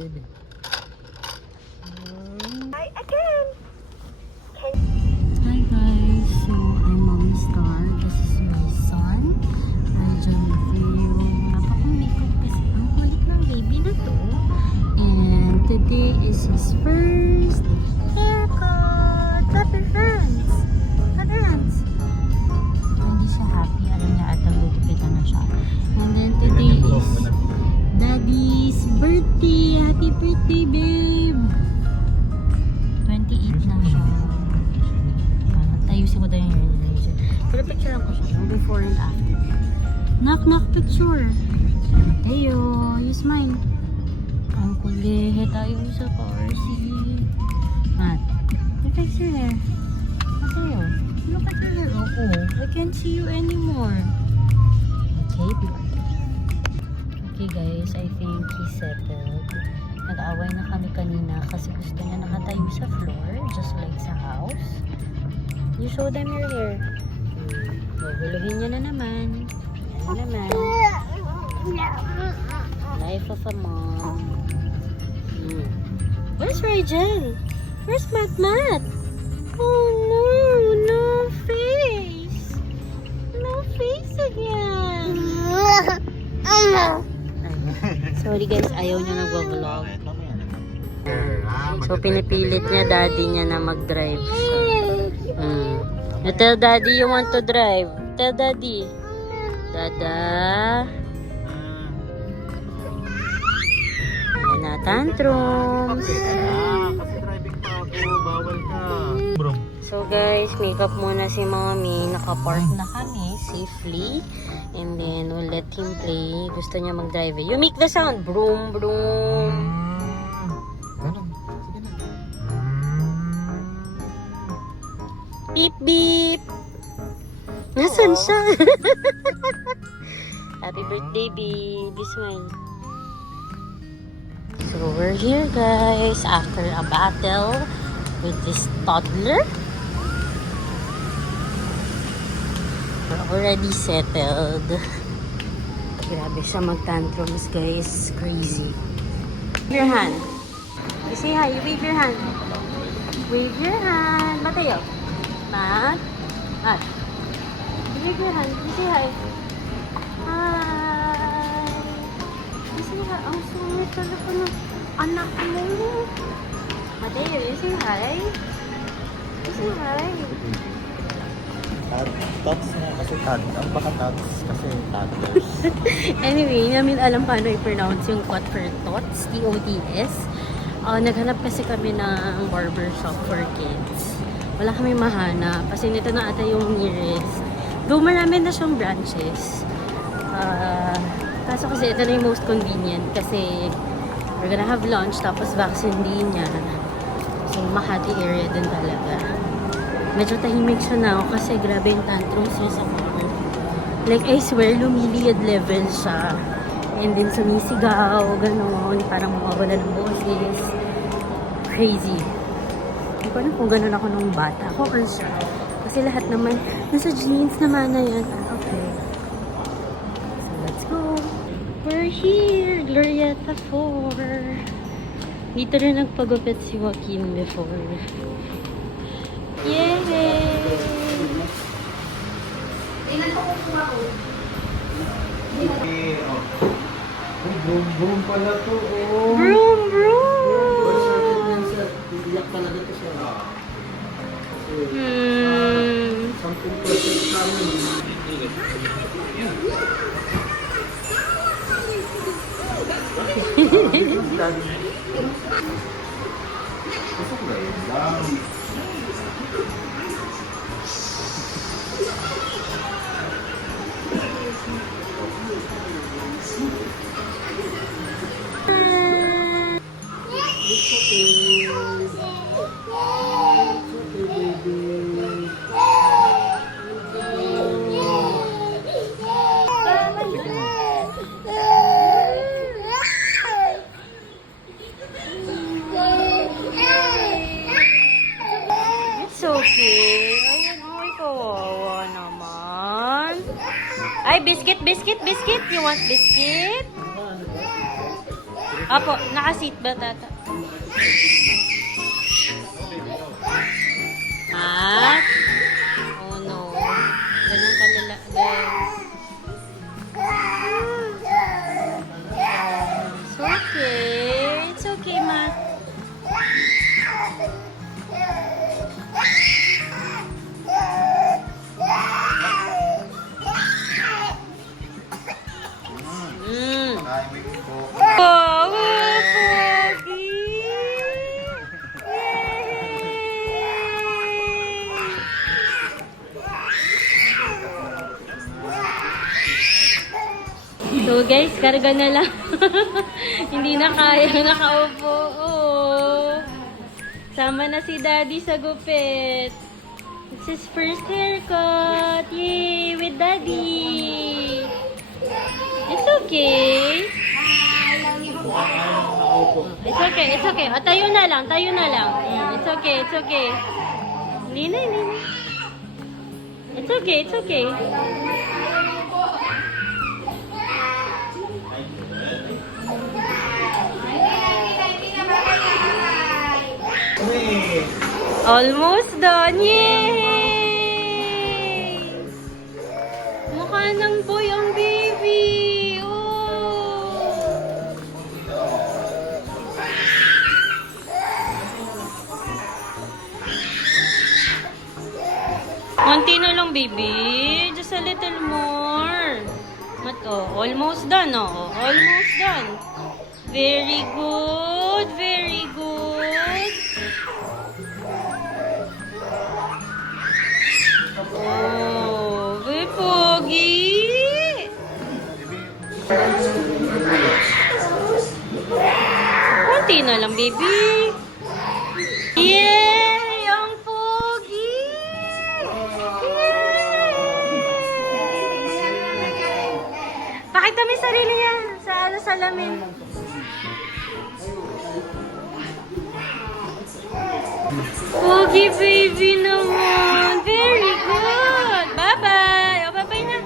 Hi again. Hi guys, so I'm Mommy Star. This is my son. Nandiyan yung papa kong makeup kasi ang kulit ng baby na to. And today is his first haircut. Clap your hands. Clap your hands. Hindi siya happy. Alam niya at nagugupitan na siya. And then today is Daddy's birthday. Happy birthday, babe. 28 na siya. Ayusin ko daw yung hair nila. Pero picture ko siya. Before and after. Knock knock picture. Mateo, you smile. Ang kulit. Tayo sa Parsi. Mat, fix your hair. Mateo, look at your hair. Oh, I can't see you anymore. Okay, okay guys, I think he settled. Nag-away na kami kanina kasi gusto niya nakatayo sa floor, just like sa house. You show them your hair. Guguluhin niya na naman. Ano naman? Life of a mom. Where's Rigel? Where's Mat? Oh no, no face. No face again. Sorry guys, ayaw niya nagwa-vlog. So pinipilit niya daddy niya na mag-drive siya. Tell daddy you want to drive. Tell daddy. Dada. Ayan na, tantrums. Kasi driving pa ako, bawal ka. So guys, makeup muna si mommy. Nakapark na kami safely. And then we'll let him play. Gusto niya mag-drive. You make the sound. Broom, broom. Beep, beep. Nasaan siya? Happy birthday, baby. Smile. So, we're here, guys. After a battle with this toddler. We're already settled. Grabe siya mag-tantrums, guys. Crazy. Wave your hand. You say hi. You wave your hand. Wave your hand. Matayo. Mat? Mat? Wave your hand. You say hi. Hi. You say hi. Ang sungit talaga ng anak mo. Mateo, you say hi. You say hi. Tots nga kasi ang baka tots kasi toddlers. Anyway, namin alam paano i-pronounce yung quote for tots. T-O-T-S. Naghanap kasi kami ng barbershop for kids. Wala kami mahanap kasi nito na ata yung nearest. Though marami na siyang branches. Kaso kasi ito na yung most convenient kasi we're gonna have lunch tapos vaccine din niya. So Makati area din talaga. Medyo tahimik siya na kasi grabe yung tantrums niya sa car. Like I swear lumiliyad level siya. And then sumisigaw, gano'n, parang mawawala ng boses. Crazy. Hindi ko alam kung gano'n ako nung bata ako or siya. Kasi lahat naman, nasa jeans naman na yan. Okay. So let's go. We're here, Glorieta 4. Dito rin nagpagupit si Joaquin before. Yay! Tingnan ko kung ako. Boom, boom pala to. Oh. Broom, broom! Iyak talaga to siya. 10% namin. Gusto ko lang. It's okay. Ayan, ay, kawawa naman. Ay, biscuit, biscuit, biscuit. You want biscuit? Apo, naka-seatbelt ata. Ha? Oh no. Ganun kalala. It's okay. It's okay, ma. Timing ko. Wow, Pogi! Yay! So guys, karga na lang. Hindi na kaya nakaupo. Oh. Sama na si Daddy sa gupit. It's his first haircut. Yay! With Daddy! It's okay. It's okay, it's okay. O, tayo na lang. It's okay, it's okay. Hindi na. It's okay, it's okay. Almost done. Yay! Mukha ng boy ang baby. Oh! Konti na lang, baby. Just a little more. Almost done, oh. Almost done. Very good. Very good. Oh, very pogi. Konti na lang, baby. Yay! Ang pogi! Yay! Pakita mo yung sarili niya sa salamin. Pogi baby naman. Very good. Bye-bye. O, bye-bye na.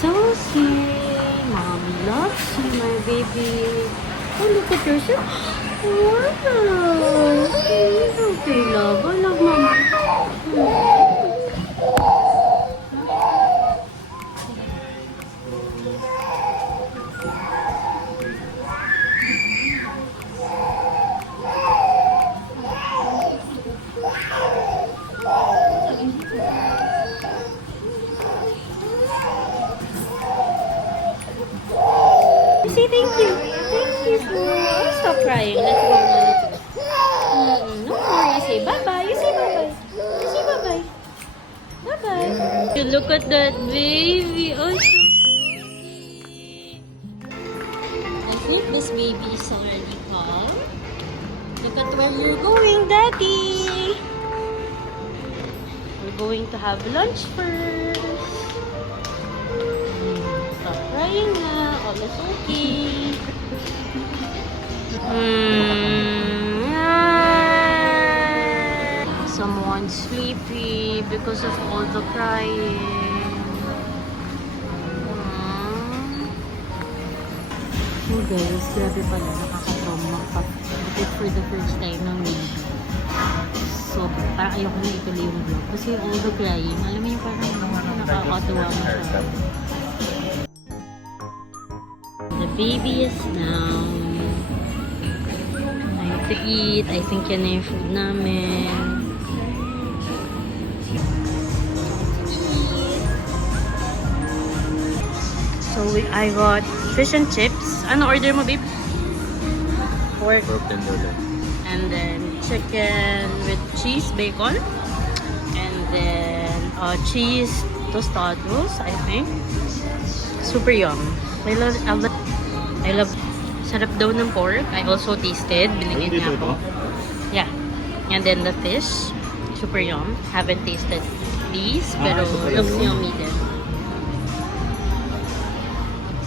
So sweet. Mommy loves you, my baby. Oh, look at yourself. Wow. Okay, love. I love mama. Say thank you. Thank you. Stop crying. Let's go now. No more. You say bye-bye. You say bye-bye. You say bye-bye. Bye-bye. You look at that baby. Oh, so pretty. I think this baby is already calm. Look at where you're going, Daddy. We're going to have lunch first. Stop crying na. All is okay. Someone's sleepy because of all the crying. Oh guys, grabe pala. Nakaka-trauma kapag for the first time ng baby. So, parang ayoko na ituloy yung vlog. Kasi all the crying, alam mo yung parang nakakatuwa na siya. The baby is now time to eat. I think yan na yung food namin. So, I got fish and chips. Ano order mo, babe? Pork. Pork tenderloin. And then chicken with cheese, bacon. And then cheese tostados, I think. Super yum. I love sarap daw ng pork. I also tasted. Binigyan niya ako. Yeah. And then the fish. Super yum. Haven't tasted these, pero looks yummy din.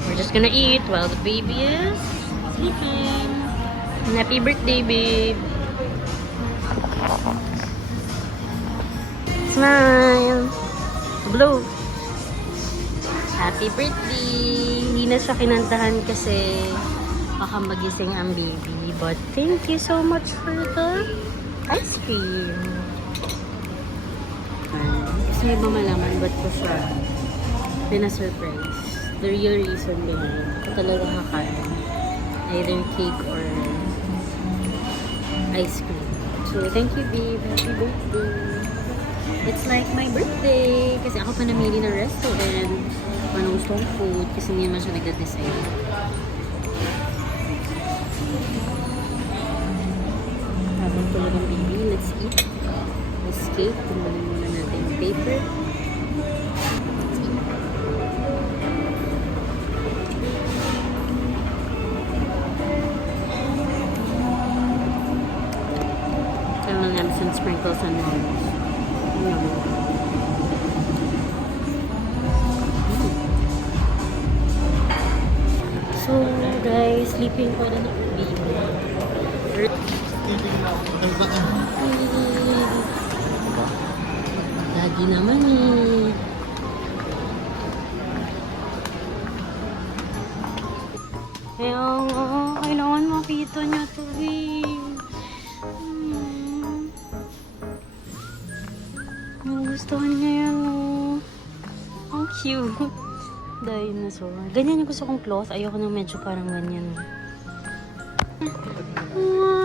We're just gonna eat while the baby is sleeping. And happy birthday, babe. So Smile! Blow! Happy birthday! Hindi na siya kinantahan kasi baka magising ang baby. But thank you so much for the ice cream. Gusto niyo ba malaman ba't ko siya pina-surprise? The real reason behind ko talaga kakain. Either cake or ice cream. So, thank you, babe. Happy birthday. It's like my birthday. Kasi ako pa namili ng restaurant. Anong gusto kong food. Kasi hindi naman siya nagda-decide. Habang tulog ang baby, let's eat. This cake. Tumunin muna natin yung paper. Let's eat. Kailangan namin some sprinkles and walnuts. So guys, sleeping pa na ng baby. Lagi naman eh. Kaya nga, kailangan makita niya to eh. Gustuhan niya yan oh. Ang cute. Dinosaur. Ganyan yung gusto kong cloth. Ayoko nang medyo parang ganyan. Wow!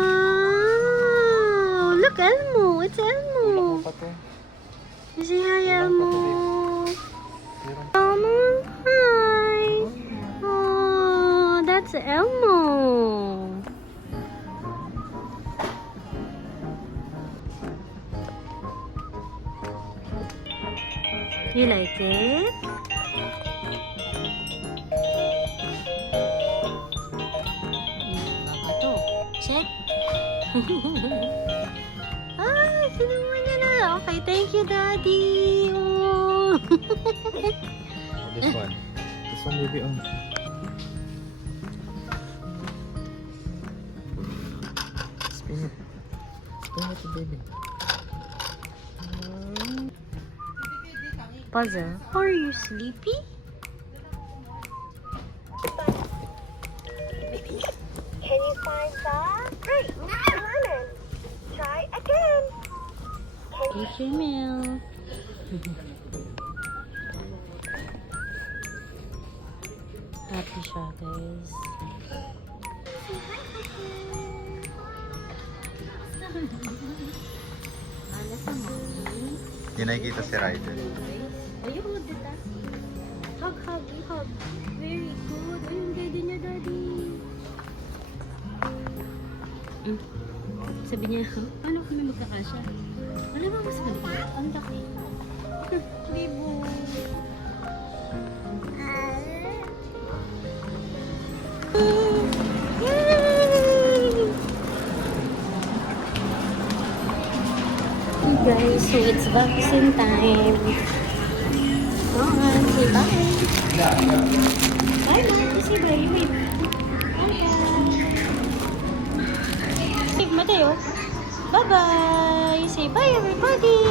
Look, Elmo! It's Elmo! Say hi, Elmo! Elmo, hi! Oh, that's Elmo! You like it? Check. Sinuha niya na. Okay, thank you, Daddy. Oh. This one. This one will be on. Spin it. Spin it, baby. Puzzle. Are you sleepy? Can you find that? Great. Lemon. Try again. Take your meal. Happy siya, guys. Ano sa mommy? Hindi nakikita si Ryder. Ayun, dita. Hug, hug, hug. Very good. Ayun, daddy niya, daddy. Sabi niya, paano kami magkakasya? Wala ba mas maliit? Ang laki. Bibo. Hey guys, so it's vaccine time. Come on, say bye. Bye, Mark. Say bye. Wave. Wave, Mateo. Bye-bye. Say bye, everybody.